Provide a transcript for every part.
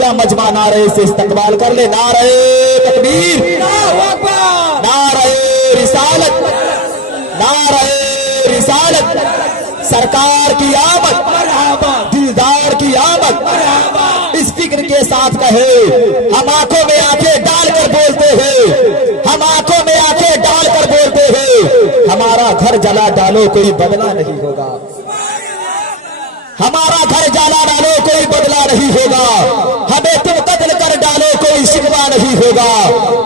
पूरा मजमा नारे से इस्तकबाल कर ले। नारे तकबीर, नारे रिसालत, नारे रिसालत, सरकार की आमद, दिलदार की आमद। इस फिक्र के साथ कहे, हम आंखों में आंखें डालकर बोलते हैं, हम आंखों में आंखें डालकर बोलते हैं, हमारा घर जला डालो कोई बदला नहीं होगा, हमारा घर जला डालो कोई बदला नहीं होगा, हमें तुम कत्ल कर डालो कोई शिकवा नहीं होगा।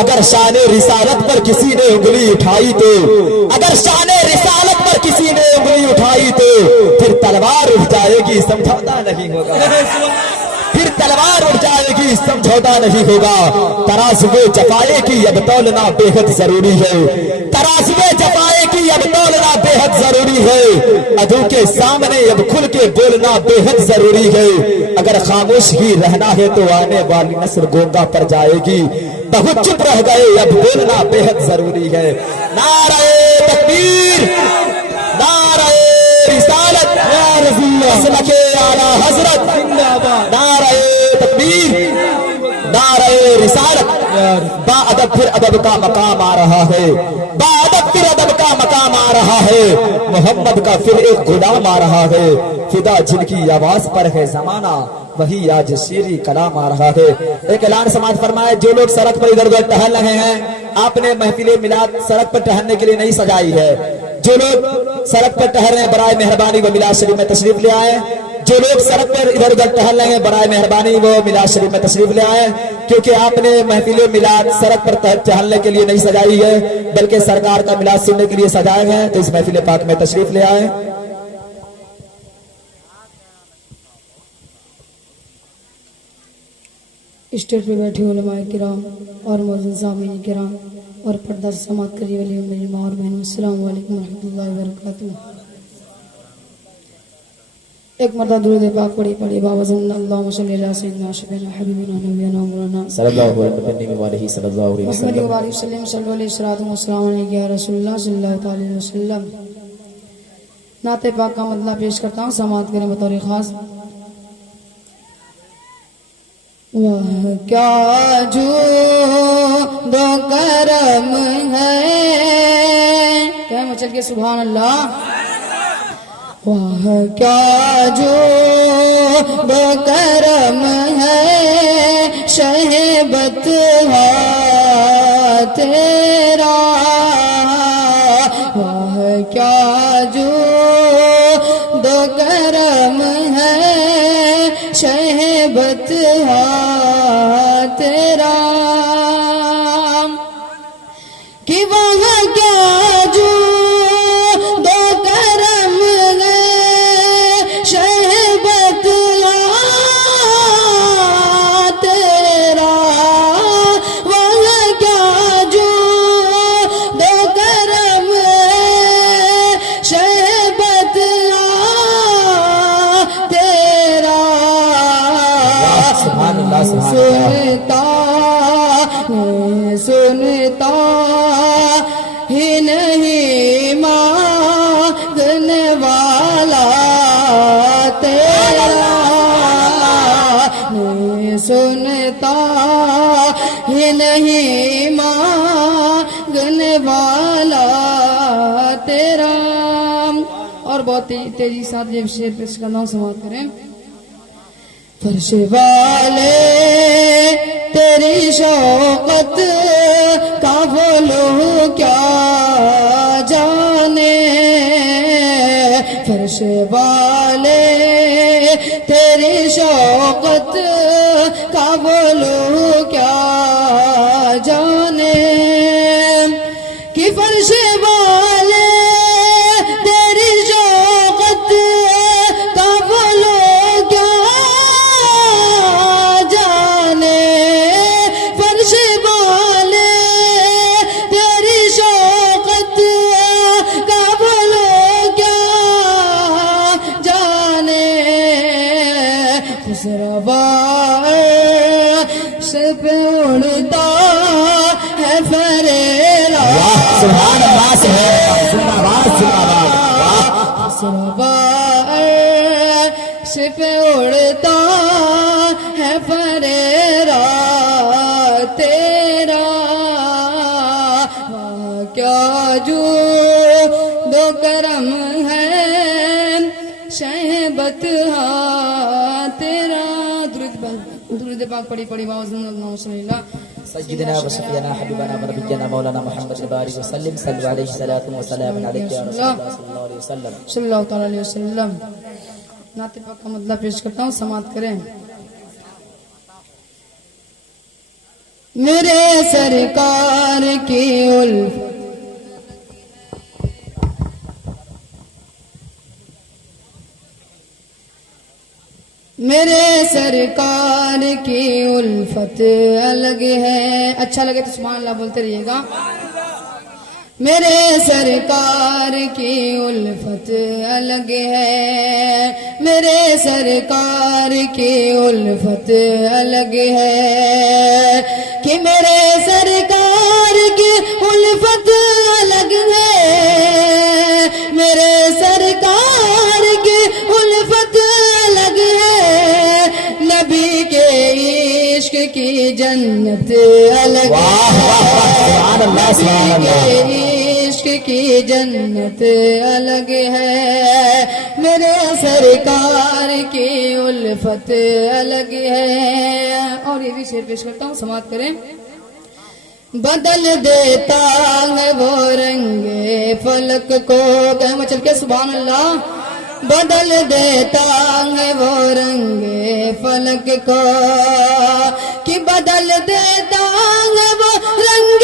अगर शान रिसालत पर किसी ने उंगली उठाई तो, अगर शान रिसालत पर किसी ने उंगली उठाई तो फिर तलवार उठ जाएगी, समझौता नहीं होगा, फिर तलवार उठ जाएगी, समझौता नहीं होगा। तराजुए जफाए की अब तौलना बेहद जरूरी है, तराजुए जफाए की अब तौलना बेहद जरूरी है। अदू के सामने अब खुल के बोलना बेहद जरूरी है। अगर खामोश ही रहना है तो आने वाली नस्ल गोंगा पर जाएगी। बहुत चुप रह गए, अब बोलना बेहद जरूरी है। नारे तकबीर, नारे रिसालत, मसलके आला हजरत, नारे तकबीर, नारे रिसालत। बाअदब फिर अदब का मकाम आ रहा है, बाअदब फिर अदब का मकाम आ रहा है। मोहम्मद का फिर एक गुलाम आ रहा है, फिदा जिनकी आवाज पर है जमाना, वही आज शेरी कलाम आ रहा है। एक ऐलान समाज फरमाए, जो लोग सड़क पर इधर उधर टहल रहे हैं, आपने महफिले मिलाद सड़क पर टहलने के लिए नहीं सजाई है। जो लोग सड़क पर टहल रहे हैं बराए मेहरबानी वो मिलाद शरीफ में तशरीफ ले आए। जो लोग सड़क पर इधर उधर टहल रहे हैं बराए मेहरबानी वो मिलाद शरीफ में तशरीफ ले आए, क्योंकि आपने महफिले मिलाद सड़क पर टहलने के लिए नहीं सजाई है, बल्कि सरकार का मिलाद सुनने के लिए सजाए हैं। तो इस महफिल पाक में तशरीफ ले आए। स्टेज पे बैठे उलमाए किराम और मौजूद सामीन किराम और पर्दा से समात करिए वाली मेरी माँ और बहनों, अस्सलाम वालेकुम रहमतुल्लाहि व बरकातुहू। एक मरतबा दुरूद पाक पढ़ी बाबा ज़ल्ला अल्लाहुम्मा सल्ली अला सय्यिदिना शफीना हबीबिना नबियना मौलाना सल्लल्लाहु अलैहि सल्लल्लाहु अलैहि मुहम्मद वसल्लम। व आलिहि वसल्लम सल्लल्लाहु अलैहि वसल्लम अलैहि या रसूलुल्लाह सल्लल्लाहु अलैहि वसल्लम। नाते पाक का मतलब पेश करता हूँ, समात करें बतौर खास। वह क्या जो दो करम है, क्या मचल के सुभान अल्लाह। वह क्या जो दो करम है, शहबत तेरा। वह क्या जो दो करम है, शहबत तेरा। कि वह क्या जो दो करम है, शहबत तेरा। वह क्या जो दो करम है, शहबत तेरा। सुनता ही नहीं मांगने वाला तेरा। सुनता ही नहीं मांगने वाला तेरा। और बहुत तेजी साथ ये शेर पेश करना समाप्त करें। फर्श वाले तेरी शौकत का बोलो क्या जाने। फर्श वाले तेरी शौकत का बोलो क्या जाने। कि फर्श वाले तेरी शौकत का बोलो क्या जाने। फर्श वाले तेरी शौकत का बोलो क्या जाने। खुसरवा से पे उड़ता है फरेरा। सुभान अल्लाह, जिंदाबाद जिंदाबाद। खुसरवा से पे उड़ता है फरेरा। تیرا درود پاک پڑھی پڑھی باوزن اللہ صلی اللہ سیدنا و شفیعنا حبیبنا و نبینا مولانا محمد بارک وسلم صلی علیہ الصلوۃ والسلام علیک یا رسول اللہ صلی اللہ علیہ وسلم صلی اللہ تعالی علیہ وسلم. نعت پاک کا مطلب پیش کرتا ہوں، سماعت کریں. میرے سرکار کی الفت میرے سرکار کی الفت الگ ہے. اچھا لگے تو سبحان اللہ بولتے رہیے گا. میرے سرکار کی الفت الگ ہے، میرے سرکار کی الفت الگ ہے، کہ میرے سرکار کی الفت الگ ہے، میرے سرکار کی الفت الگ ہے. نبی کے عشق کی جنت الگ ہے، نبی کے عشق کی جنت الگ ہے، میرے سرکار کی الفت الگ ہے. اور یہ بھی شعر پیش کرتا ہوں، سماعت کریں. بدل دیتا ہے وہ رنگ فلک کو، کہاں چل کے سبحان اللہ. بدل دیتا ہے وہ رنگ فلک کو، کہ بدل دیتا ہے وہ رنگ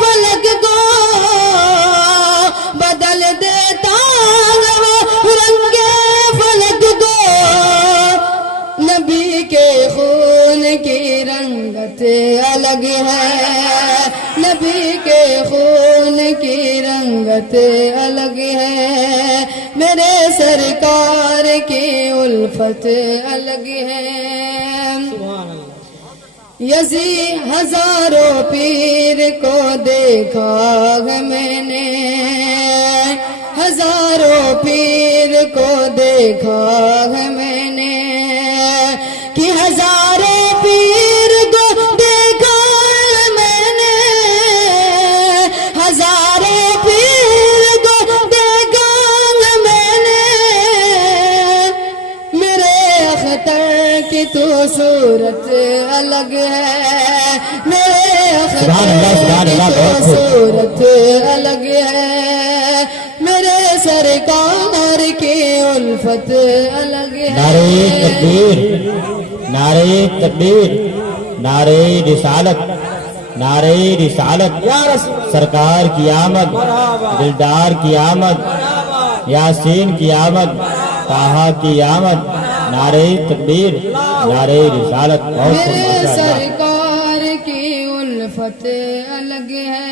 فلک کو، بدل دیتا ہے وہ رنگ فلک کو. نبی کے خون کی رنگت الگ ہے، نبی کے خون کی رنگت الگ ہے، میرے سرکار کی الفت الگ ہے. یزی ہزاروں پیر کو دیکھا ہے میں نے، ہزاروں پیر کو دیکھا ہے میں نے، کہ ہزاروں پیر کو دیکھا ہے میں نے، ہزاروں پیر کو دیکھا ہے میں نے. میرے اختر کی تو صورت الگ ہے، میرے اختر کی تو صورت الگ ہے، میرے سرکار کی الفت الگ ہے. نعرہ تکبیر، نعرہ تکبیر، نعرہ رسالت، نعرہ رسالت. سرکار کی آمد، دلدار کی آمد، یاسین کی آمد، طٰہٰ کی آمد. نعرہ تکبیر، نعرہ رسالت. میرے سرکار کی الفت الگ ہے.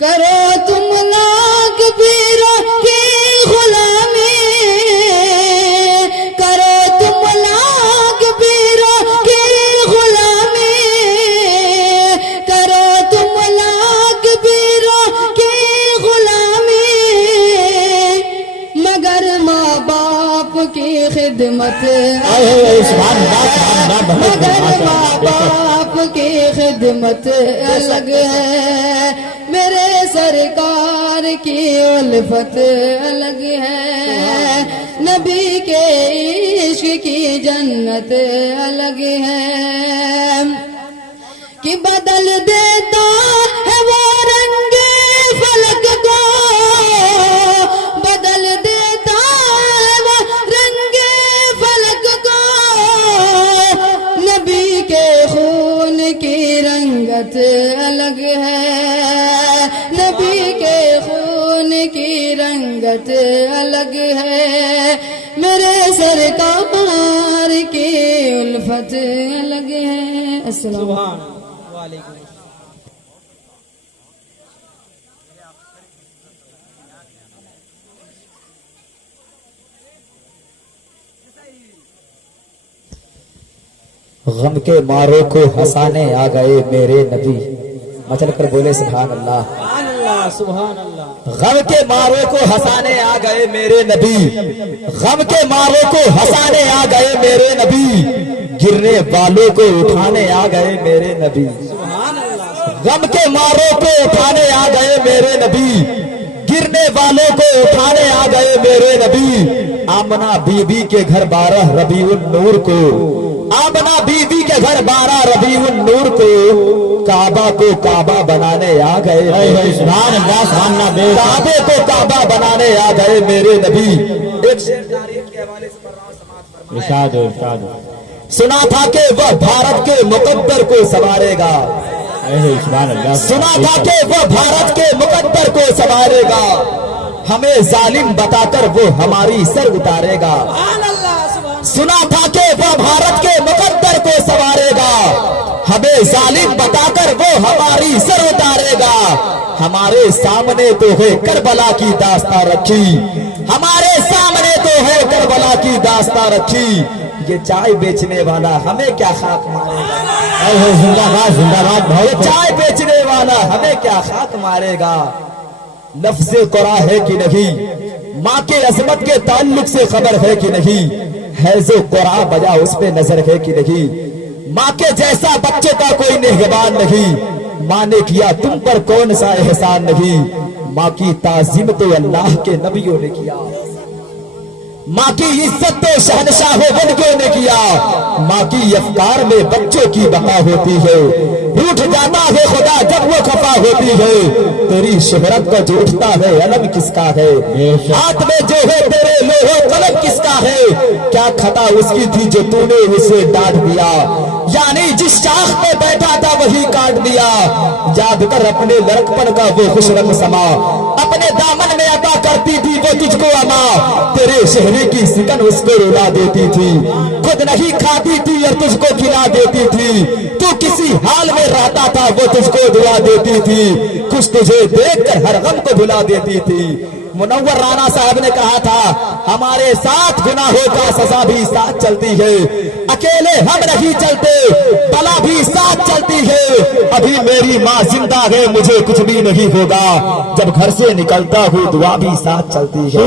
کرو تم لاکھ پیروں کی غلامی، کرو تم لاکھ پیروں کی غلامی، کرو تم لاکھ پیروں کی غلامی، مگر ماں باپ کی خدمت مگر ماں باپ کی خدمت الگ ہے، میرے سرکار کی الفت الگ ہے. نبی کے عشق کی جنت الگ ہے، کہ بدل دیتا ہے وہ رنگ فلک کو، بدل دیتا ہے وہ رنگ فلک کو. نبی کے خون کی رنگت الگ ہے، نبی کے خون کی رنگت الگ ہے، میرے سرکار کی الفت الگ ہے. السلام علیکم. غم کے ماروں کو ہنسانے آ گئے میرے نبی. مچل کر بولے سبحان اللہ. سبحان اللہ. غم کے ماروں کو ہنسانے آ گئے میرے نبی، غم کے ماروں کو ہنسانے آ گئے میرے نبی، گرنے والوں کو اٹھانے آ گئے میرے نبی. غم کے ماروں کو اٹھانے آ گئے میرے نبی، गिरने वालों को उठाने आ गए मेरे नबी। आमना बीबी के घर 12 रबीउन नूर को, आमना बीबी के घर 12 रबीउन नूर को काबा को काबा बनाने आ गए। काबे को काबा बनाने आ गए मेरे नबी। एक शेर तारीख के हवाले से पढ़ रहा हूं, समाज फरमाएं। सुना था कि वह भारत के मुकद्दर को संवारेगा, सुना था कि वह भारत के मुकद्दर को संवारेगा, हमें जालिम बताकर वो हमारी सर उतारेगा। सुना था कि वह भारत के मुकद्दर को संवारेगा, हमें जालिम बताकर वो हमारी सर उतारेगा। हमारे सामने तो है करबला की दास्तां रखी, हमारे सामने तो है करबला की दास्तां रखी। ये चाय बेचने वाला हमें क्या खाक मारेगा। जिंदाबाद जिंदाबाद भाई। चाय बेचने वाला हमें क्या खाक मारेगा। लफ्ज़े क़ुरा है कि नहीं, माँ के अजमत के ताल्लुक से खबर है कि नहीं, है जो क़ुरा बजा उस पे नजर है कि नहीं। माँ के जैसा बच्चे का कोई निगहबान नहीं, माँ ने किया तुम पर कौन सा एहसान नहीं। माँ की ताज़ीम तो अल्लाह के नबियों ने किया, माँ की इज्जत तो शहनशाहों बनके ने किया। माँ की अफकार में बच्चों की बका होती है, रूठ जाता है खुदा जब वो खफा होती है। तेरी शोहरत को जो उठता है अलम किसका है, हाथ में जो है तेरे लोहे कलम किसका है। क्या खता उसकी थी जो तूने उसे डांट दिया, यानी जिस शाख पे बैठा था वही काट दिया। याद कर अपने लड़कपन का वो खुश रंग समा, अपने दामन में अता करती थी वो तुझको अमा। तेरे शहरी की सिकन उसको रुला देती थी, खुद नहीं खाती थी और तुझको खिला देती थी। तू किसी हाल में रहता था वो तुझको दुआ देती थी, खुश तुझे देखकर हर गम को भुला देती थी। मुनव्वर राणा साहब ने कहा था हमारे साथ गुनाहों का सजा भी साथ चलती है, अकेले हम नहीं चलते बला भी साथ चलती है। अभी मेरी माँ जिंदा है मुझे कुछ भी नहीं होगा, जब घर से निकलता हूँ दुआ भी साथ चलती है।